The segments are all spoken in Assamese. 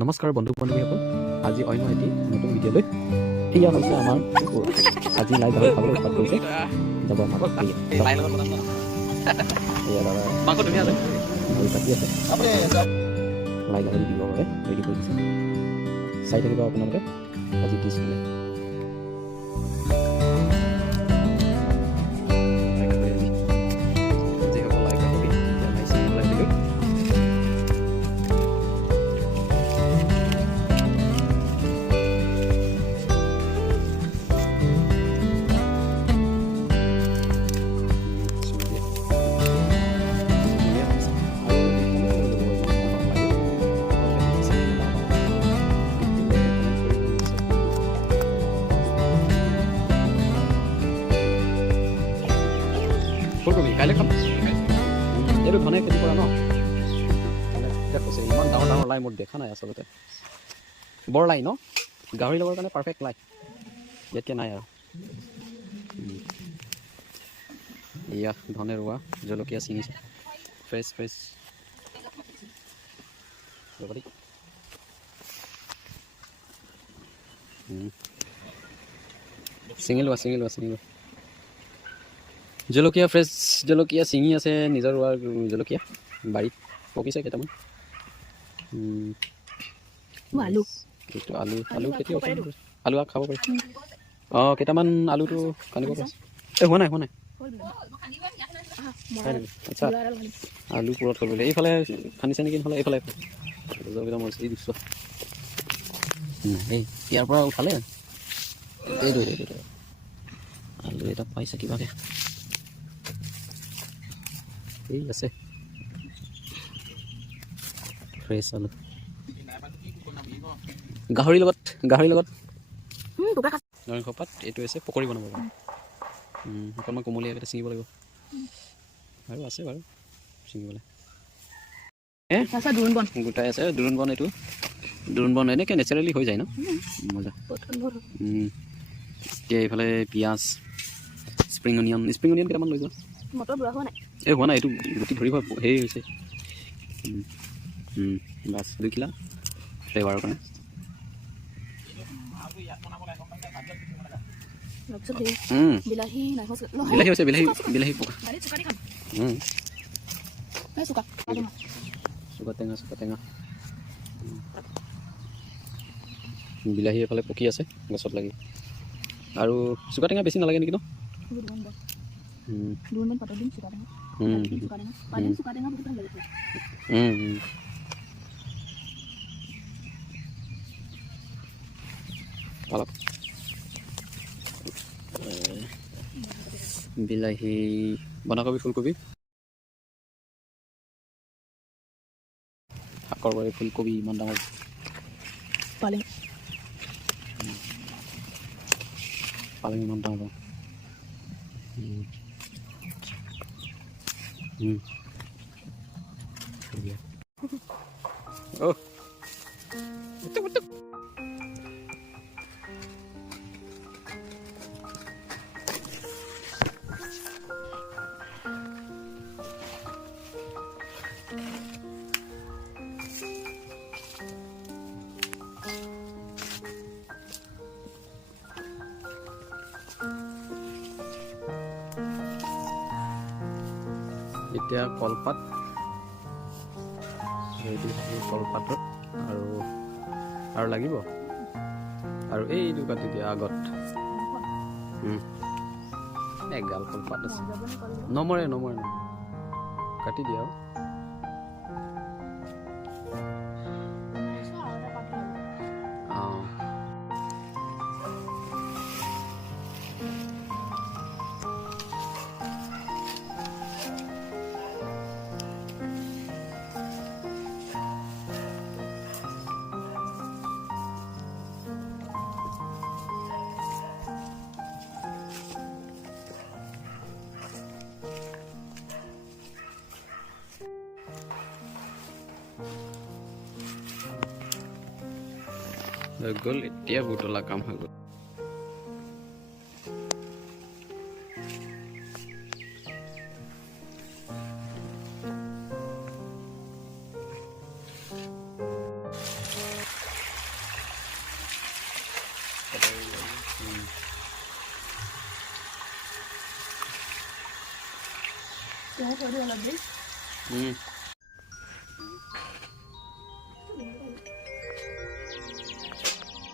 নমস্কাৰ বন্ধু বান্ধৱীসকল, আজি অন্য এটি নতুন ভিডিঅ'লৈ এয়া হৈছে আমাৰ আজি লাই গাহৰি খাবলৈ উৎপাত কৰিছে যাব আমাৰ এয়া দাদা গাহৰি কাটি আছে লাই গাহৰি দিবৰ বাবে ৰেডি কৰি দিছে। চাই থাকিব আপোনালোকে আজি ডিছ খালে। ফুলকবি কাইলৈ খাম। এইটো ধনে খেতি কৰা ন? কৈছে ইমান ডাঙৰ ডাঙৰ লাই মোৰ দেখা নাই আচলতে। বৰ লাই ন? গাহৰি লগৰ কাৰণে পাৰফেক্ট লাই ইয়াতকৈ নাই আৰু। এয়া ধনে ৰোৱা জলকীয়া ছিঙিছে ফ্ৰেছ ফ্ৰেছ। ছিঙি লোৱা ছিঙি লোৱা ছিঙি লোৱা। জলকীয়া ফ্ৰেছ জলকীয়া ছিঙি আছে, নিজৰ ৰোৱা জলকীয়া বাৰীত পকিছে কেইটামান। আলু এইটো আলু আলু খেতি আলু খাব পাৰি। অঁ কেইটামান আলুটো কান্দিব পাৰিছে। এই হোৱা নাই হোৱা নাই। আচ্ছা আলু পুৰত হৈ গ'লে এইফালে খান্দিছে নেকি? নহ'লে এইফালে মৰিছে এই দৃশ্য এই ইয়াৰ পৰা উঠালে এইটো আলু এটা পাইছে কিবাকে। এই আছে ফ্ৰেছ আলু গাহৰিৰ লগত নৰসিংহ পাত। এইটো আছে পকৰি বনাব পাৰে। অকণমান কোমলীয়াকৈ ছিঙিব লাগিব আৰু আছে বাৰু ছিঙিবলৈ। গোটাই আছে দোৰোণ বন। এইটো দোৰোণ বন এনেকৈ নেচাৰেলি হৈ যায় ন, মজা। এতিয়া এইফালে পিঁয়াজ স্প্ৰিং অনিয়ন কেইটামান লৈ যোৱা। এই হোৱা নাই, এইটো গুটি ধৰিব হেৰি হৈছে। বাছ 2 কিলা ফ্লেভাৰৰ কাৰণে। বিলাহী হৈছে বিলাহী পকা চুকা টেঙা বিলাহী এফালে পকি আছে গছত লাগি। আৰু চুকা টেঙা বেছি নালাগে নেকি ন? অলপ বিলাহী বন্ধাকবি ফুলকবি শাকৰ বাৰী ফুলকবি ইমান ডাঙৰ পালেং ইমান ডাঙৰ অ' এতিয়া কলপাত ৰেডি হ'ব। কলপাতত আৰু লাগিব আৰু এইটো কাটি দিয়া আগত এগাল কলপাত আছে। নমৰে কাটি দিয়া। হৈ গ'ল। এতিয়া বুটলা কাম হৈ গ'ল।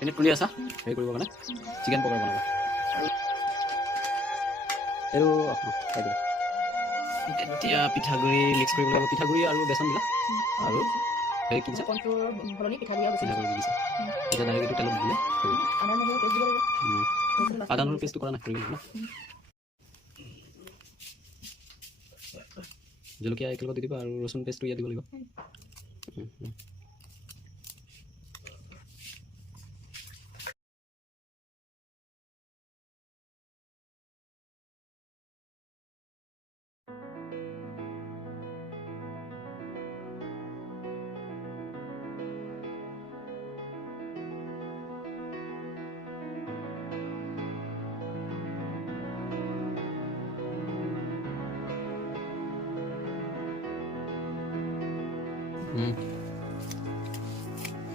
এনে খুলি আছা হেৰি কৰিব কাৰণে চিকেন পকৰা বনাব আৰু এতিয়া পিঠাগুড়ি মিক্স কৰিব লাগিব পিঠাগুড়ি আৰু বেচন দিলা আৰু হেৰি কি দিছা পিঠাগুড়ি দি দিছা এতিয়া ডাইৰেক্ট এইটো তেলত দিলে আদা নহৰু পেষ্টটো কৰা নাই কৰিব ন জলকীয়া একেলগত দি দিবা আৰু ৰচুন পেষ্টটো ইয়াত দিব লাগিব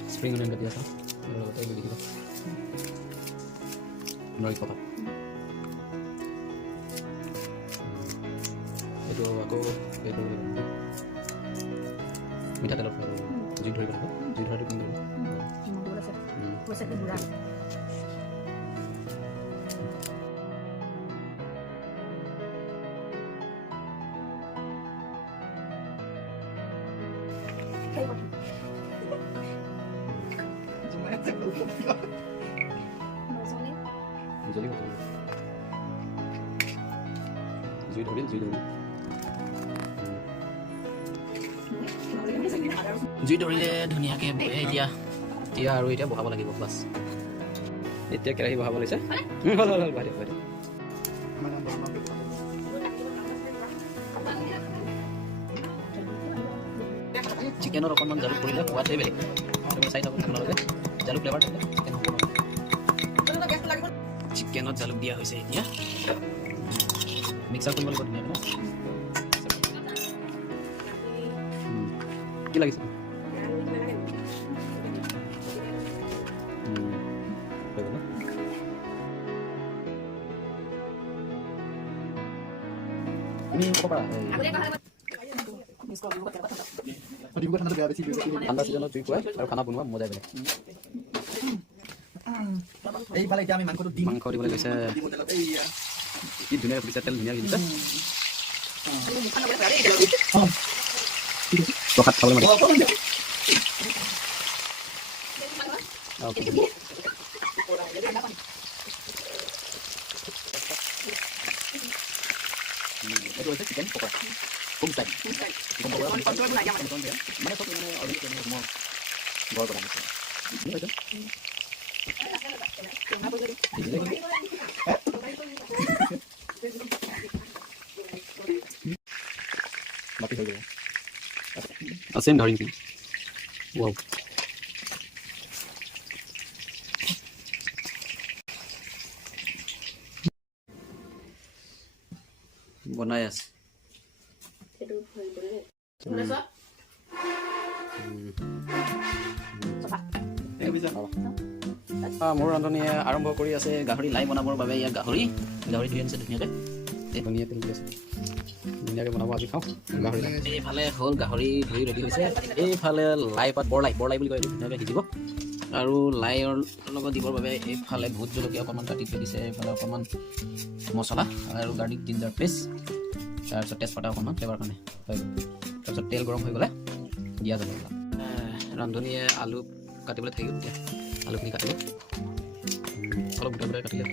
spring onion katia sa lalu tayo dito menarik apa itu aku itu minta telur baru jujur dari berapa jujur dari pinggir জুই ধৰিলে ধুনীয়াকৈ বহে এতিয়া আৰু এতিয়া বহাব লাগিব বাছ এতিয়া কেৰাহী বহাব লৈছে হ'ল হ'ল বাঢ়ি বাঢ়ি চিকেনত অকণমান জালুক পৰিলে সোৱাদে বেলেগ চাই থাকক আপোনালোকে জালুক ফ্লেভাৰ থাকে চিকেনত জালুক দিয়া হৈছে এতিয়া মিক্সাৰ কৰিব লাগিব ধুনীয়াকৈ কি লাগিছে ঠাণ্ডা চিজনত জুই পুৱাই আৰু খানা বনোৱা মজাই বেলেগ এইফালে এতিয়া আমি মাংস দিবলৈ গৈছে কি ধুনীয়া দিছে তেল ধুনীয়া দিছে প্ৰসাদ খাবলৈ মাতিছে এইটো হৈছে chicken pakora home style chicken pakora মানে চব মানে ঘৰ বনাই দিছে বাকি হৈ গ'ল আছে ধৰি নেকি ৱাও বনাই আছে মোৰ ৰান্ধনীয়ে আৰম্ভ কৰি আছে গাহৰি লাই বনাবৰ বাবে ইয়াত গাহৰি ধুই আনিছে ধুনীয়াকৈ ধুনীয়া তেল দি আছে ধুনীয়াকৈ বনাব আজি খাওঁ গাহৰি এইফালে হ'ল গাহৰি ধুই ৰেডি হৈছে এইফালে লাই পাত বৰ লাই বুলি কয় ধুনীয়াকৈ সিজিব আৰু লাইৰ লগত দিবৰ বাবে এইফালে ভোট জলকীয়া অকণমান কাটি থৈ দিছে এইফালে অকণমান মছলা আৰু গাৰ্লিক জিঞ্জাৰ পেষ্ট তাৰপিছত তেজপাতা অকণমান ফ্লেভাৰ কাৰণে তাৰপিছত তেল গৰম হৈ গ'লে দিয়া যাব ৰান্ধনীয়ে আলু কাটিবলৈ থাকিব তেতিয়া আলুখিনি কাটিব অলপ গোটা গোটাই কাটিলে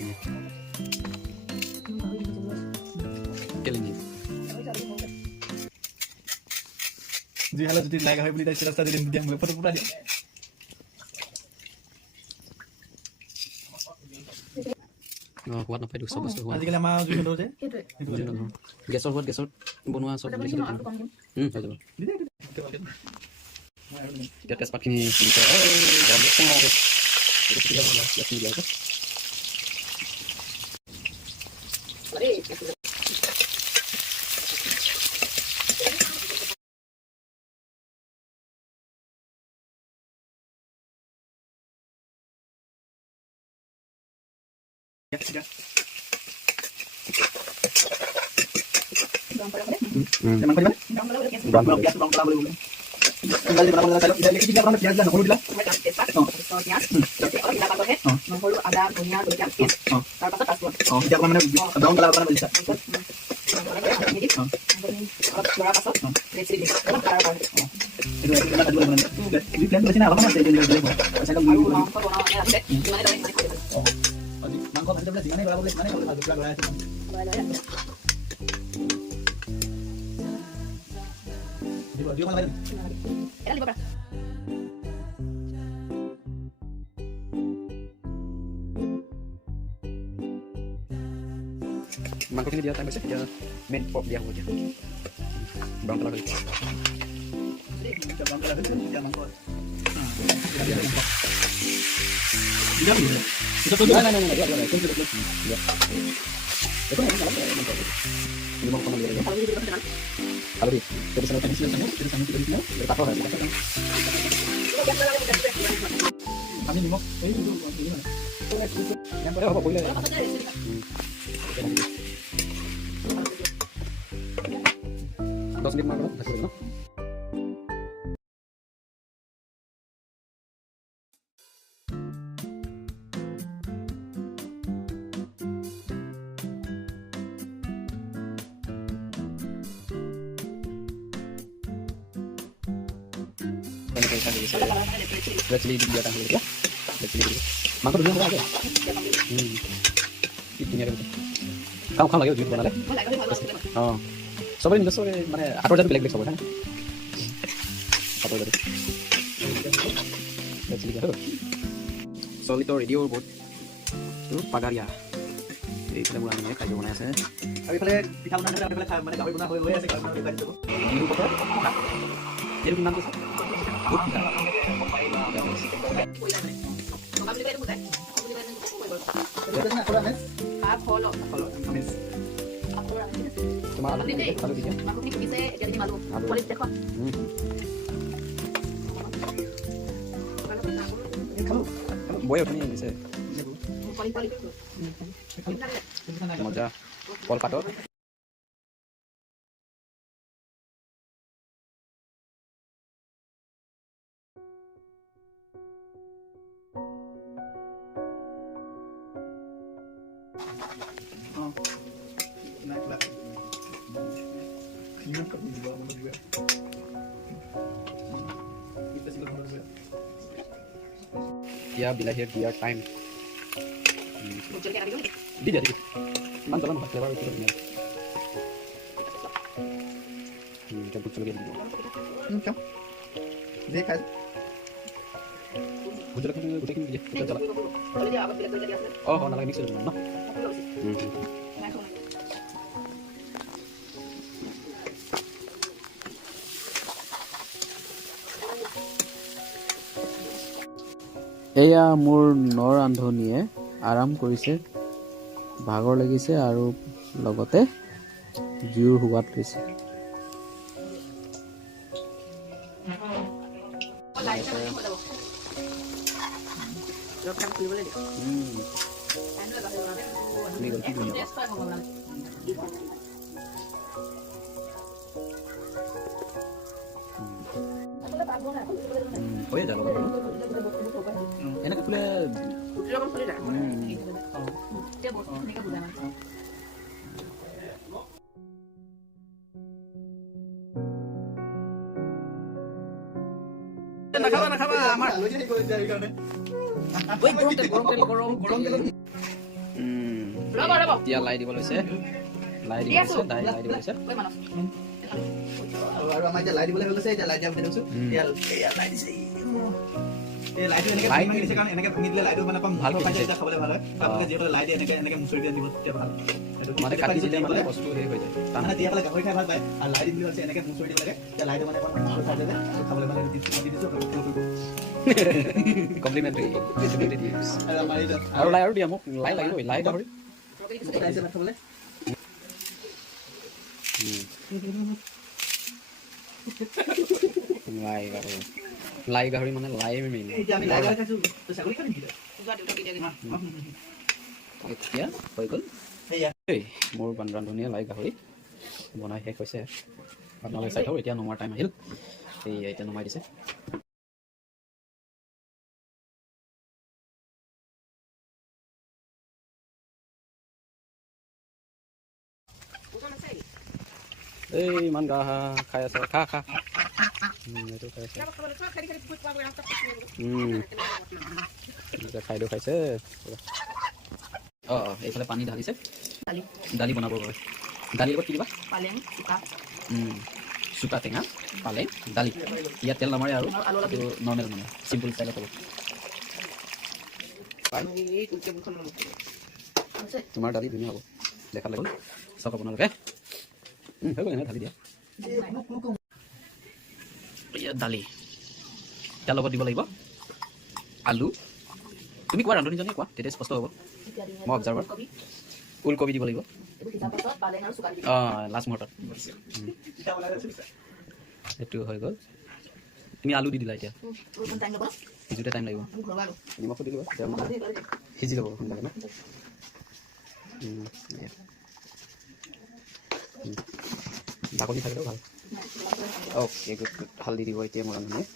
কেলে নিয়ে যি হালে যদি লাগা হয় বুলি তাই ৰাস্তা দিলে দিয়া মই ফটো পুৰা দিয়া সোৱাদ নাপায় চব বস্তু আজিকালি আমাৰ জুই নধৰো যে গেছৰ সোৱাদ গেছত বনোৱা চব হৈ যাব এতিয়া তেজপাতখিনি মাংস দিবা ব্ৰাউন পিঁয়াজ ৰং কলা বুলি কোনডাল বনাব লাগে চাই লওক এতিয়া আপোনাৰ পিঁয়াজ দিলা নহৰু দিলা নহৰু আদা ধনিয়া জলকীয়া তাৰপাছত পাঁচফোৰণ এতিয়া আপোনাৰ মানে ব্ৰাউন কালাৰ বনাব দিছা অলপ লৰাৰ পাছত ৰেড চিলি দিম অলপ কালাৰ কাৰণে এইটো কিমান কাটিব লাগে এই প্লেন বেছি না অলপমান আছে এইটো দিলে হ'ব চাইকেল আৰু মাংস বনাওঁতে আছে যিমানে দামে সিমানে খাব মাংস ভাজি পেলাই যিমানে বনাব সিমানে খাব ভাল পুৰা লৰাই আছে দিব দিব লাগে এটা দিব পাৰা মাংসখিনি দিয়া টাইম হৈছে এতিয়া মেইন পৰ্ক দিয়া হ'ব এতিয়া ব্ৰাউন কালাৰ হৈছে ব্ৰাউন কালাৰ হৈছে এতিয়া মাংস আমি নিমখ হ'ব কৰিলে 10 মিনিট মান ঢাকি দিব ন red chili dia tahu ya red chili mangkok dulu apa ini ada kamu lagi jual mana oh soalnya ini soalnya mana atau jadi black soalnya atau jadi red chili itu soal itu radio buat itu pagaria এই kita mulai nih kayu mana sih আমি ফলে পিঠা বনালে আমি ফলে মানে গাহৰি বনা হৈ আছে গাহৰি বনাই দিব ini apa itu nanti cuma ada kalau dia boy apa nih bisa moja pol pato ya bila here dia time di jadi mantul lah flavor itu benar cabut lagi dulu देखा bujuk lagi dia kita jalan oh kalau lagi mix dulu no এয়া মোৰ নৰ ৰান্ধনীয়ে আৰাম কৰিছে ভাগৰ লাগিছে আৰু লগতে জুইৰ সোৱাদ লৈছে হৈ যাব এনেকে ফুলে নাখাবা আমাৰ আলহী আহি গ'ল এতিয়া এইকাৰণে এতিয়া লাই দিব লৈছে লাই দিব লৈছে আৰু আমাৰ এতিয়া লাই দিবলৈ হৈ গৈছে এতিয়া লাই দিয়া বুলি কৈছো এয়া লাই দিছে এই লাইটো এনেকে ভাঙি দিছে কাৰণ এনেকে ভাঙি দিলে লাইটো মানে কম ভাল খাই যায় খাবলৈ ভাল হয় আপোনালোকে যিহেতু লাই দিয়ে এনেকে মুচৰি দিয়া দিব তেতিয়া ভাল মানে কাটি দিলে মানে বস্তু হেৰি হৈ যায় তাৰমানে দিয়া পেলাই গাহৰি খাই ভাল পায় আৰু লাই দিলে হৈছে এনেকে মুচৰি দিব লাগে তেতিয়া লাইটো মানে অকণ মুচৰি খাই যায় খাবলৈ ভাল দি দিছো কমপ্লিমেণ্টাৰী আৰু আমাৰ এই আৰু লাই আৰু দিয়া মোক লাই লাগিবই লাই গাহৰি খাইছে ভাত খাবলৈ লাই গাহৰি মানে লাই মেইন এতিয়া আমি লাই গাহৰি খাইছো তো ছাগলী খাই নেকি এতিয়া হৈ গ'ল সেয়া মোৰ ৰান্ধনীয়ে লাই গাহৰি বনাই শেষ হৈছে আপোনালোকে চাই থাকক এতিয়া নমাৰ টাইম আহিল এই এতিয়া নমাই দিছে এই ইমান গা খাই আছে খা খা এইটো খাই আছে খাই দিও খাইছে অঁ এইফালে পানী ঢালিছে দালি দালি বনাব পাৰে দালিৰ লগত কি দিবা পালেং চুকা চুকা টেঙা পালেং দালি ইয়াত তেল নামাৰে আৰু এইটো নৰ্মেল মানে চিম্পুল ষ্টাইলত হ'ব তোমাৰ দালি ধুনীয়া হ'ব দেখা লাগল চাওক আপোনালোকে হৈ গ'ল ঢালি দিয়া ইয়াত দালি তাৰ লগত দিব লাগিব আলু তুমি কোৱা ৰান্ধনীজনে কোৱা তেতিয়া স্পষ্ট হ'ব মই অবজাৰ্ভাৰ ওলকবি দিব লাগিব অঁ লাষ্ট মুহূৰ্তত সেইটো হৈ গ'ল তুমি আলু দি দিলা এতিয়া সিজোতে টাইম লাগিব নিমখো দি দিবা সিজি যাব সোনকালে ন বাকলি থাকিলেও ভাল অ'কে গুড গুড হালধি দিব এতিয়া মোৰ ৰান্ধনীয়ে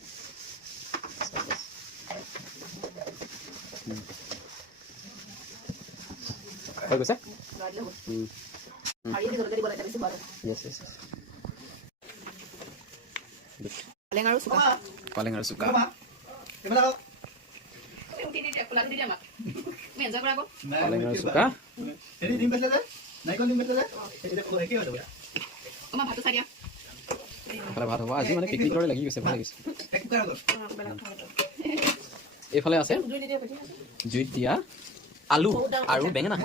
হৈ গৈছে য়েছ য়েছ পালেং আৰু চুকা পালেং আৰু চুকা পালেং আৰু চুকা এইফালে ভাত হ'ব আজি মানে পিকনিক দৰে লাগি গৈছে ভাল লাগিছে এইফালে আছে জুইত দিয়া আলু আৰু বেঙেনা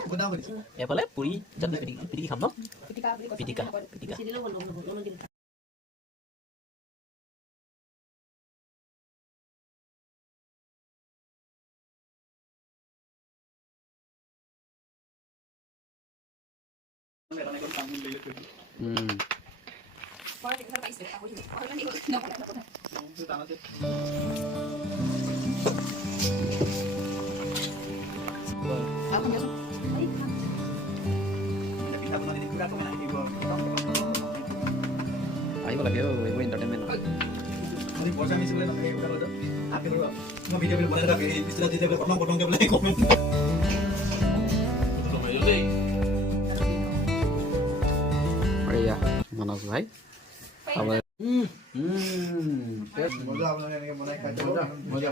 এইফালে পুৰি জানি পিটিকি খাম ন পিটিকা পিটিকা আহিব লাগে এইবোৰ এণ্টাৰটেইনমেণ্ট মানস ভাই মজা